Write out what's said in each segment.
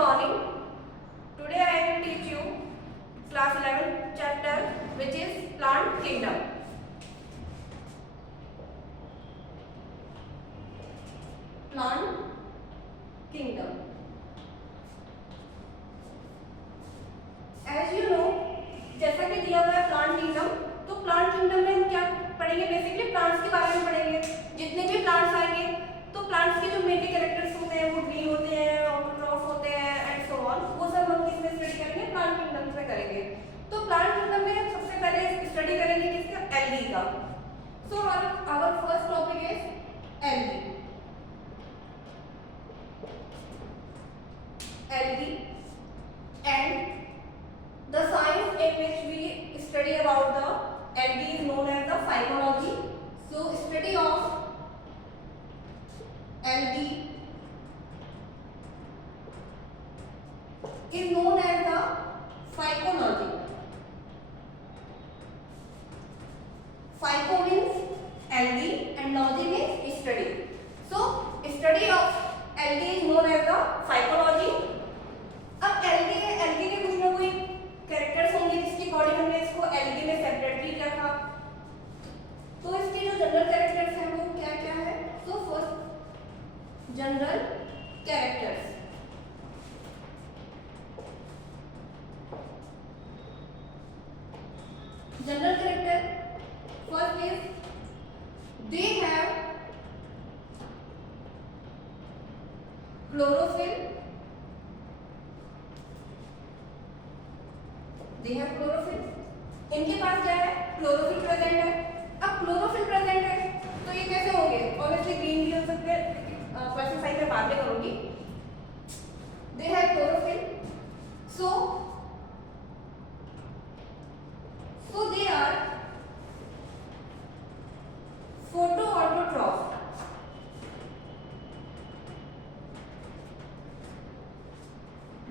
morning. Today I will teach you class 11 chapter which is plant kingdom. Plant kingdom. As you know, जैसा कि दिया हुआ है plant kingdom, तो plant kingdom में हम क्या पढ़ेंगे? बेसिकली प्लांट्स के बारे में पढ़ेंगे. जितने भी प्लांट्स आएंगे तो प्लांट्स के जो मेन कैरेक्टर्स होते हैं वो ग्रीन होते हैं, ऑटोट्रॉफ होते हैं एंड सो ऑन. वो सब हम किसमें स्टडी करेंगे? प्लांट किंगडम में करेंगे. तो प्लांट किंगडम में सबसे पहले स्टडी करेंगे किसका? एल्गी का. So our first topic is algae. Algae and the science in which we study about the algae is known as the phycology. So study of algae is known as the phycology. Phyco means algae and logy means study. So study of algae is known as the phycology. अब एल्गी के कुछ ना कोई कैरेक्टर्स होंगे जिसके अकॉर्डिंग हमने इसको एल्गी में सेपरेटली रखा. तो इसके जो जनरल कैरेक्टर्स हैं वो क्या क्या है? So first general characters. General character first is they have chlorophyll. They have chlorophyll. इनके पास क्या है? क्लोरोफिल प्रेजेंट है. अब क्लोरोफिल प्रेजेंट है तो ये कैसे होंगे? ऑब्वियसली ग्रीन भी हो सकते हैं. क्वेश्चन साइड में बाद में करूंगी. They have chlorophyll. So they are photo autotroph.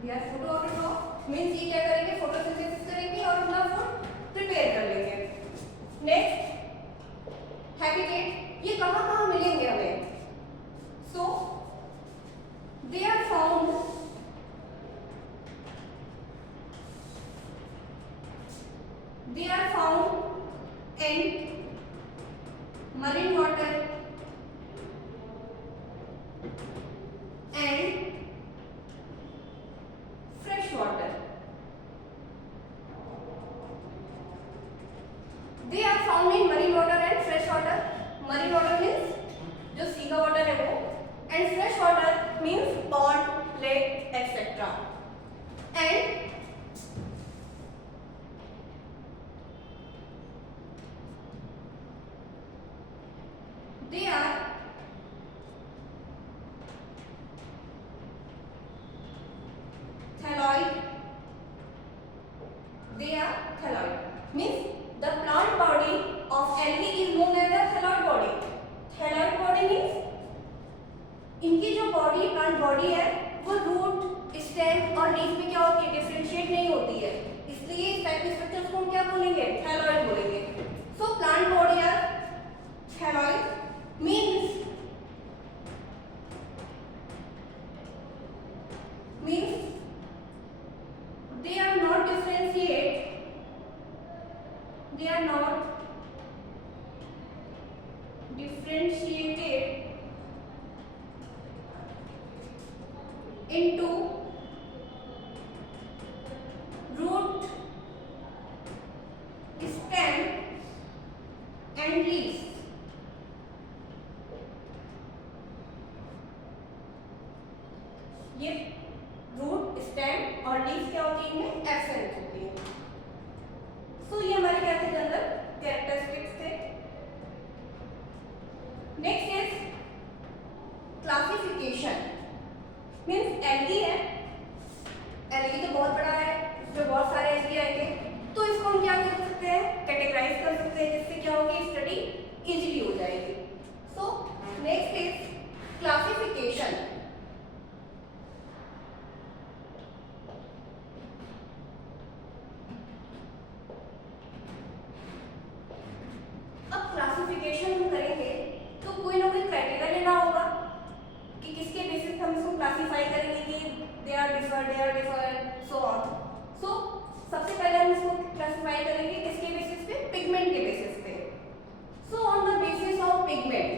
They are photo autotroph means ये क्या करेंगे? फोटोसिंथेसिस करेंगे और अपना फूड प्रिपेयर कर लेंगे. Next habitat. ये कहाँ कहाँ मिलेंगे हमें? So they are found in marine water and fresh water. They are found in marine water and fresh water. Marine water means जो सी का वाटर है वो, and fresh water means pond, lake, etc. And they are thalloid. They are thalloid. Means the plant body of algae is known as the thalloid body. Thalloid body means इनकी जो body plant body है वो root, stem और लीफ में क्या होती है? डिफरेंशिएट नहीं होती है. इसलिए इस टाइप के स्ट्रक्चर्स को हम क्या बोलेंगे? थैलॉइड बोलेंगे. So plant body are thalloid means they are not differentiated into root, stem and leaves. ये रूट, स्टेम और लीफ क्या होती है? इनमें एब्सेंट होती है. सो ये हमारे क्या थे? जनरल कैरेक्टरिस्टिक्स थे. Next is classification. Means algae है, एल्गी तो बहुत बड़ा है, इसमें बहुत सारे एल्गी आएंगे, तो इसको हम क्या कर सकते हैं? कैटेगराइज कर सकते हैं, जिससे क्या होगी? स्टडी इजीली हो जाएगी. So next is classification. अब क्लासिफिकेशन हम करेंगे तो कोई ना कोई क्राइटेरिया लेना होगा कि किसके बेसिस हम इसको क्लासिफाई करेंगे कि they are they are different, so on. So सबसे पहले हम इसको क्लासिफाई करेंगे किसके बेसिस पे, पिगमेंट के बेसिस पे. So on the basis of pigment,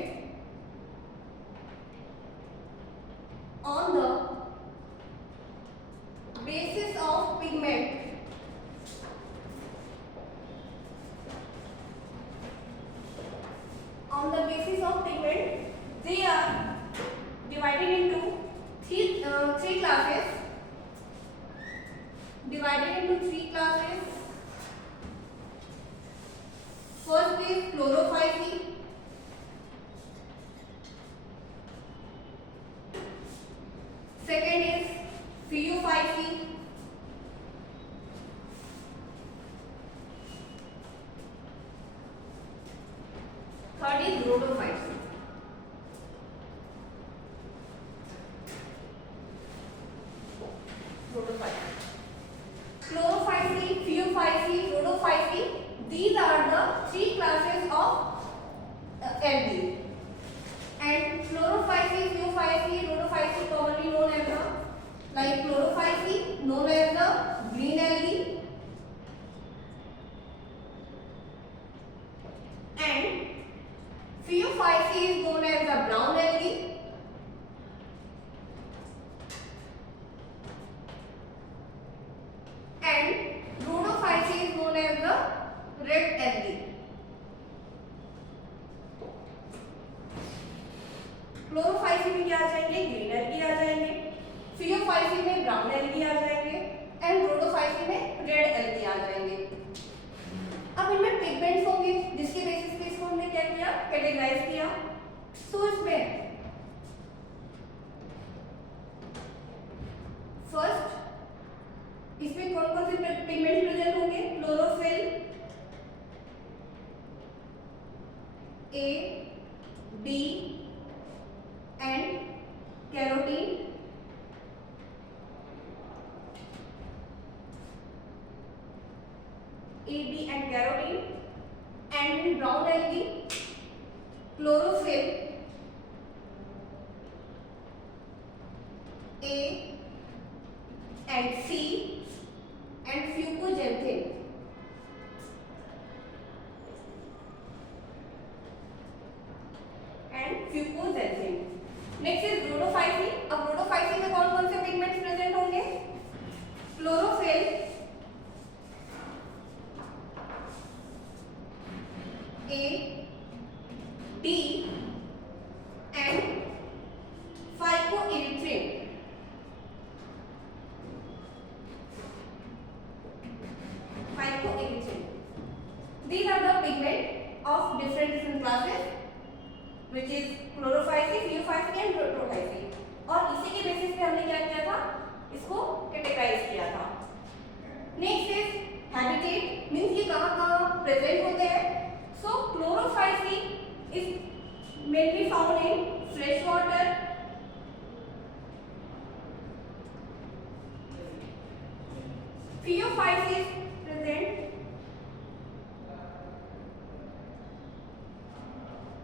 on the basis of pigment, on the basis of pigment, they are divided into three classes. Divided into three classes. First is chlorophyll. Second is pheophyll. Third is rhodophyll. Chlorophyll, pheophyll, rhodophyll, these are the three classes of algae. And chlorophyll, pheophyll, rhodophyll commonly known as the, like chlorophyll known as the green algae, and pheophyll is known as the brown algae, and rhodophyll is known as the red algae. Chlorophyll में क्या आ जाएंगे, green algae आ जाएंगे, फियोफाइल में brown algae आ जाएंगे, एंड रोडोफाइल में red algae आ जाएंगे. अब इनमें पिगमेंट्स होंगे जिसके बेसिस पे इसको हमने क्या किया, कैटेगराइज किया. सो इसमें फर्स्ट इसमें कौन कौन से पिगमेंट प्रेजेंट होंगे, chlorophyll, A, B and carotene, A, B and carotene, and in brown algae chlorophyll, A and C and fucoxanthin. Fucoxanthin. Next is rhodophyll. अब rhodophyll में कौन कौन से पिगमेंट्स प्रेजेंट होंगे, chlorophyll, A, D and phycoerythrin. Phycoerythrin. These are the pigment of different classes, which is chlorophyll, pheophyll and rhodophyll. और इसी के बेसिस पे हमने क्या किया था, इसको कैटेगराइज किया था. नेक्स्ट इज हैबिटेट, मींस ये कहाँ प्रेजेंट होते हैं. सो chlorophyll is mainly found in fresh water, pheophyll is present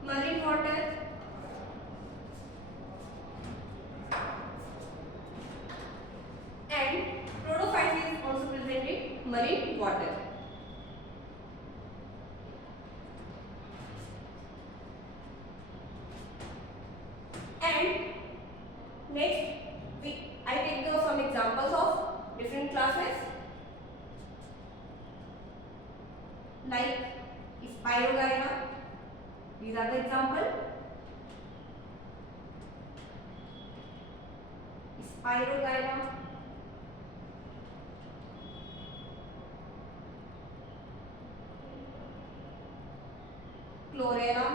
marine water, and rhodophyll is also present in marine water. And next I take some examples of different classes, like Spirogyra. These are the example. Spirogyra, Chlorella,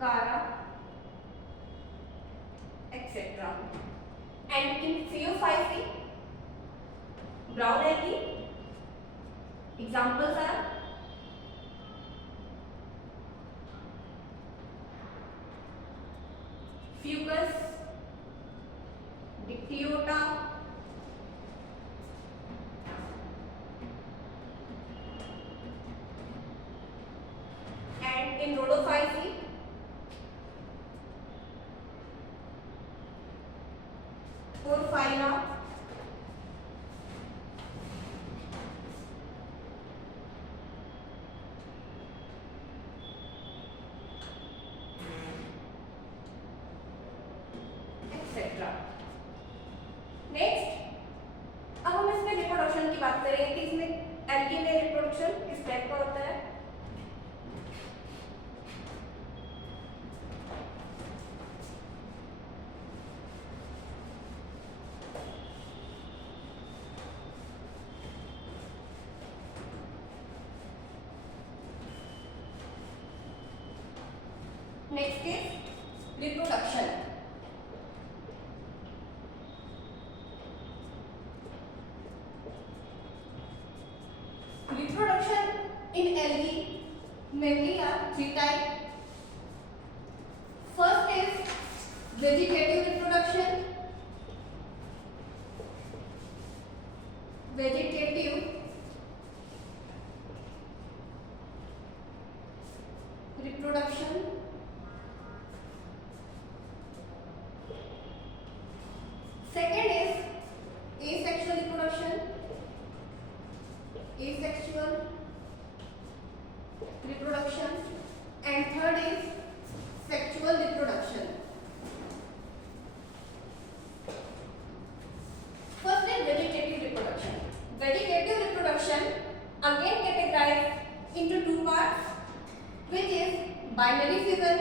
Cara, etc. And in pheophyll, brown algae, examples are Fucus, Dictyota, and in rhodophyll, Porphyra, etcetera. Next, अब हम इसमें रिप्रोडक्शन की बात करें कि इसमें एल्गी में रिप्रोडक्शन किस टाइप का होता है। Next is reproduction. Reproduction in algae mainly are three types. First is vegetative reproduction. Vegetative reproduction. Second is asexual reproduction. Asexual reproduction. And third is sexual reproduction. First is vegetative reproduction. Vegetative reproduction again categorized into two parts, which is binary fission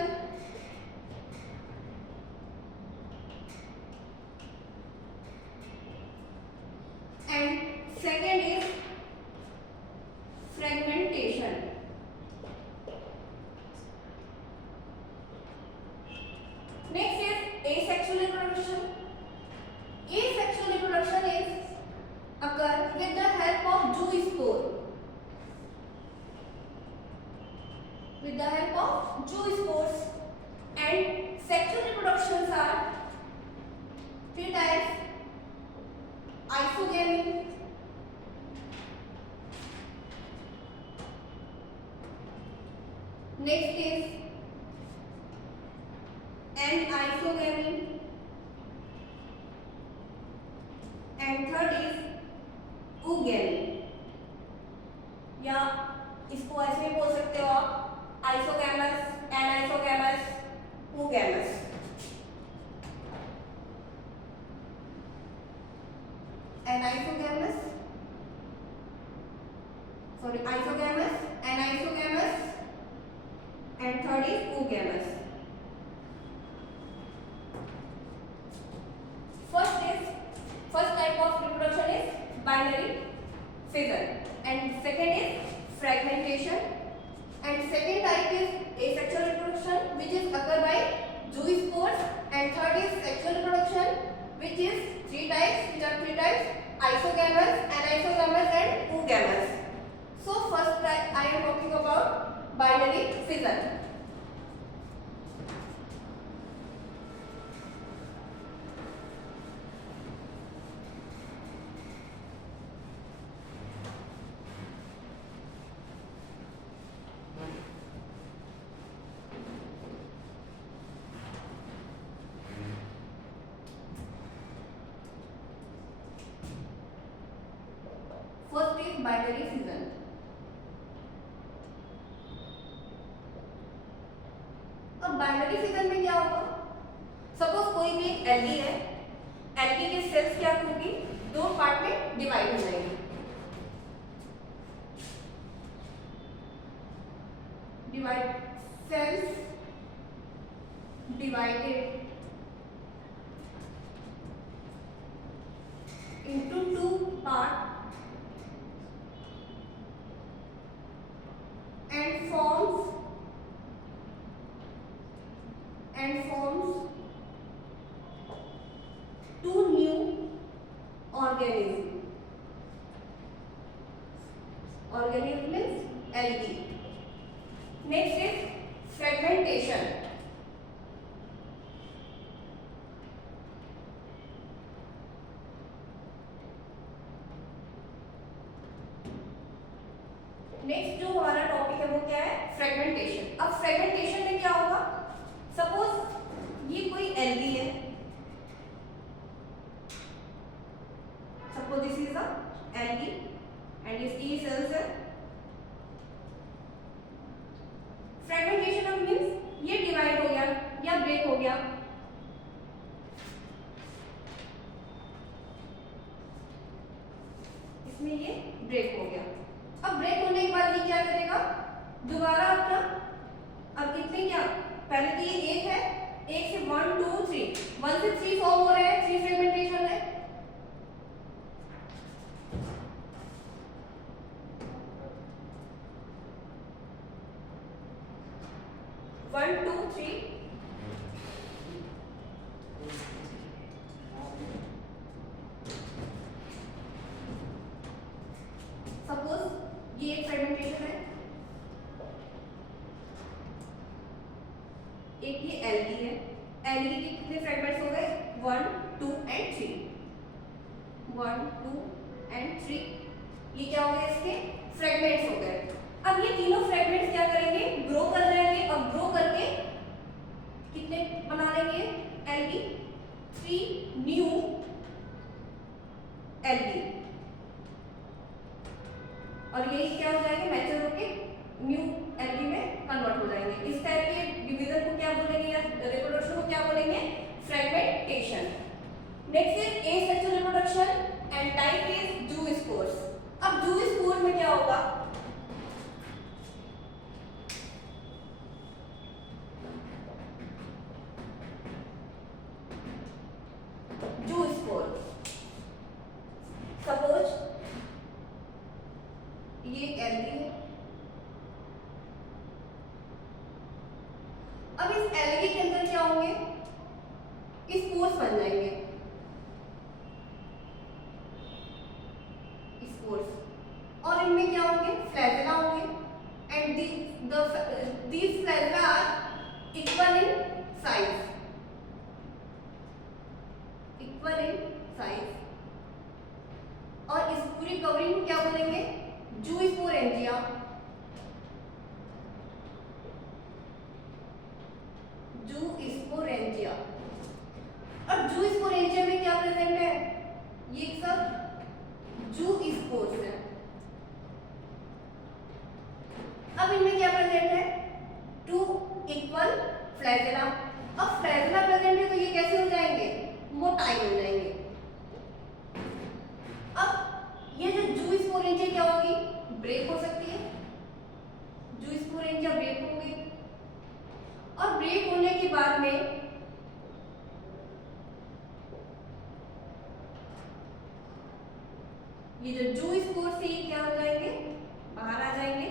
and second is fragmentation. Next is asexual reproduction. Asexual reproduction is occur with the help of zoospore. With the help of zoospores. And sexual reproductions are three types: isogamy, next is anisogamy, and third is oogamy. या इसको ऐसे भी बोल सकते हो आप, isogamous, anisogamous, oogamous. Anisogamy, sorry, isogamous, anisogamous, and third is oogamous. First type of reproduction is binary fission, and second is fragmentation, and second type is asexual reproduction, which is occur by zoospores, and third is sexual reproduction, which is three types: isogamous, anisogamous, and oogamous. So first I am talking about binary fission. First is binary fission. अब binary fission में क्या होगा? सपोज कोई भी एक एल्गी है, एल्गी के सेल्स क्या होगी? दो पार्ट में डिवाइड हो जाएंगे। Divide cells divided into two parts and forms two new organisms. Organism means algae. Next is fragmentation. Next जो हमारा टॉपिक है वो क्या है? फ्रेगमेंटेशन। अब फ्रेगमेंटेशन में क्या होगा? सपोज ये कोई एल्गी है, 1 से 3 फॉर्म हो रहे हैं, 3 फ्रेगमेंटेशन है। वन टू थ्री सपोज ये एक फ्रेगमेंटेशन है, एक ये एल्गी है। एल्गी के कितने फ्रेगमेंट्स हो गए? 1 2 एंड 3, 1 2 एंड 3। ये क्या हो गए? इसके फ्रेगमेंट्स हो गए। अब ये तीनों फ्रेगमेंट्स क्या करेंगे? ग्रो कर जाएंगे और ग्रो करके कितने बना लेंगे? एल्गी 3 न्यू एल्गी, और यही क्या हो जाएंगे? मैच्योर होके न्यू एल्गी में कन्वर्ट हो जाएंगे। इस टाइप के डिवीजन को क्या बोलेंगे या रिप्रोडक्शन को क्या बोलेंगे? Fragmentation. Next is asexual reproduction and type is zoospores. अब जूस्पोर्स में क्या होगा? जूस्पोर सपोज ये एल्गी है। अब इस एल्गी के अंदर क्या होंगे? स्पोर्स बन जाएंगे, स्पोर्स, और इनमें क्या होंगे? फ्लैजेला होंगे and these flagella are equal in size, equal in size. और इस पूरी कवरिंग को क्या बोलेंगे? जूस्पोरेंजिया। जूस्पोरेंजिया। अब जूस्पोरेंजिया में क्या प्रेजेंट है? ये सब जूस्पोर्स है। अब इनमें क्या प्रेजेंट है? 2 इक्वल फ्लैजेला। अब फ्लैजेला प्रेजेंट है तो ये कैसे हो जाएंगे? मोटाइल हो जाएंगे। अब ये जो जूस्पोरेंजिया क्या होगी? ब्रेक हो सकती है। जूस्पोरेंजिया ब्रेक होंगे और ब्रेक होने के बाद में ये जो जूस्पोर से क्या हो जाएंगे? बाहर आ जाएंगे।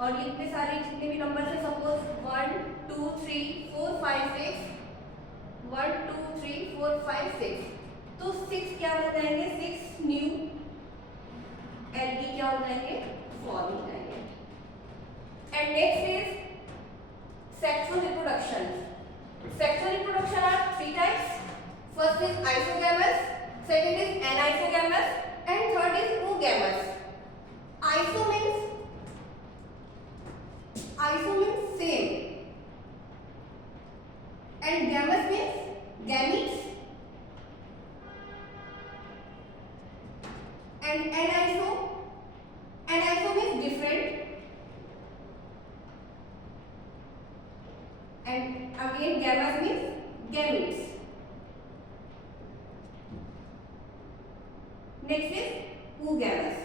और ये इतने सारे जितने भी नंबर है, सपोज 1 2 3 4 5 6, 1 2 3 4 5 6, तो 6 क्या हो जाएंगे? 6 न्यू एल्गी क्या हो जाएंगे? फॉर्म हो जाएंगे। And next is sexual reproduction. Sexual reproduction are 3 types. First is isogamous, second is anisogamous and third is oogamous. Iso means same and gamous means gametes and aniso means different and again gamous means gametes. Next is oogamous.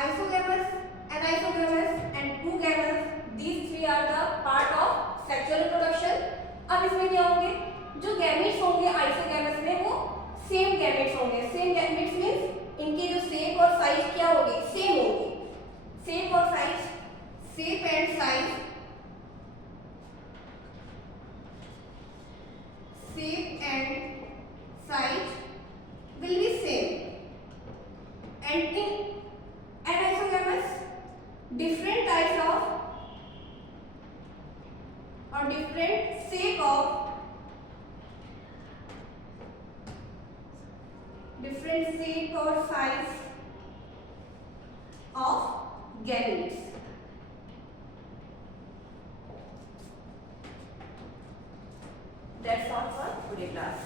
Isogamous, anisogamous and oogamous, these three are the part of sexual reproduction. अब इसमें क्या होंगे? जो gametes होंगे isogamous में वो same gametes होंगे। Same gametes means इनकी जो शेप और साइज क्या होगी? सेम होगी। शेप और size, shape and size, shape and size will be same, and in anisogamous different types of or different shape of different shape or size of gametes. That's all for today class.